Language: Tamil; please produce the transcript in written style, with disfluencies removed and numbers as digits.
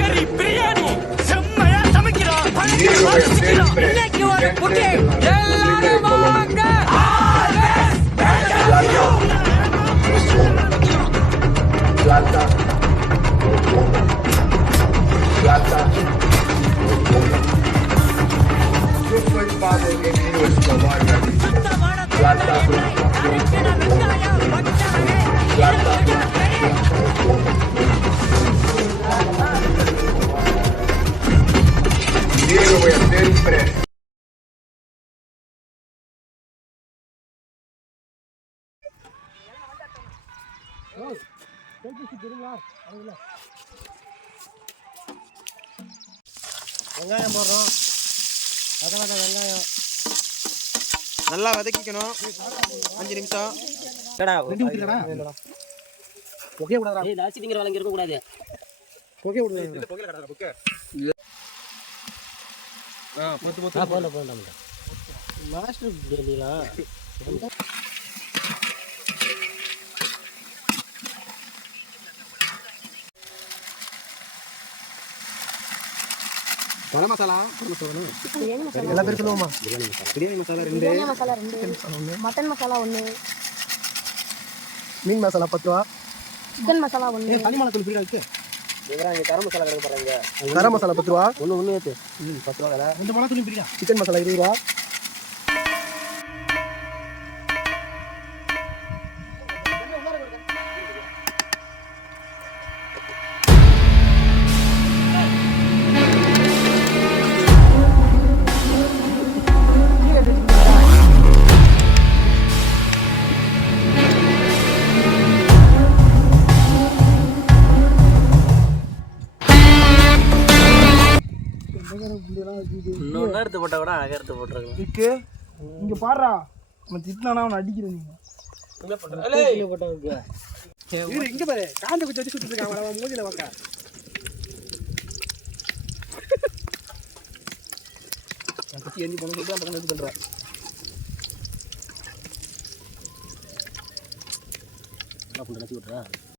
கறி பிரியாணி செம்மையா சமைக்கிறோம். இன்னைக்கு ஒரு புட்டி எல்லாரும் வாங்க. வெங்காயம் போடுறோம். வெங்காயம் நல்லா வதக்கிக்கணும். 5 நிமிஷம். கரம் மசாலா எல்லா பேரும் சொல்லுவோமா? பிரியாணி மசாலா 2, மட்டன் மசாலா 1, மீன் மசாலா 10 ரூபா, சிக்கன் மசாலா 1, தனிமலை தூள் பிரியா இருக்கு. கரம் மசாலா கணக்கு போடுறாங்க. கரம் மசாலா 10 ரூபா, ஒன்று ஏற்று 10 ரூபா வேலை. 2 மிளகா தூள் பிரியா. சிக்கன் மசாலா 20 ரூபா. இன்னொன்று எடுத்து போட்டால் கூட அழகாக எடுத்து போட்டுருக்கலாம். இங்க பாடுறா திட்டினா அவனை அடிக்கிறேன். நீங்க இங்க பாரு காஞ்ச குச்சி வச்சு சுட்டு இருக்கான் மூஞ்சில வாக்க. குச்சி எஞ்சி போன சொல்லிட்டு அந்த இது பண்றேன். என்ன பண்ணி விட்றா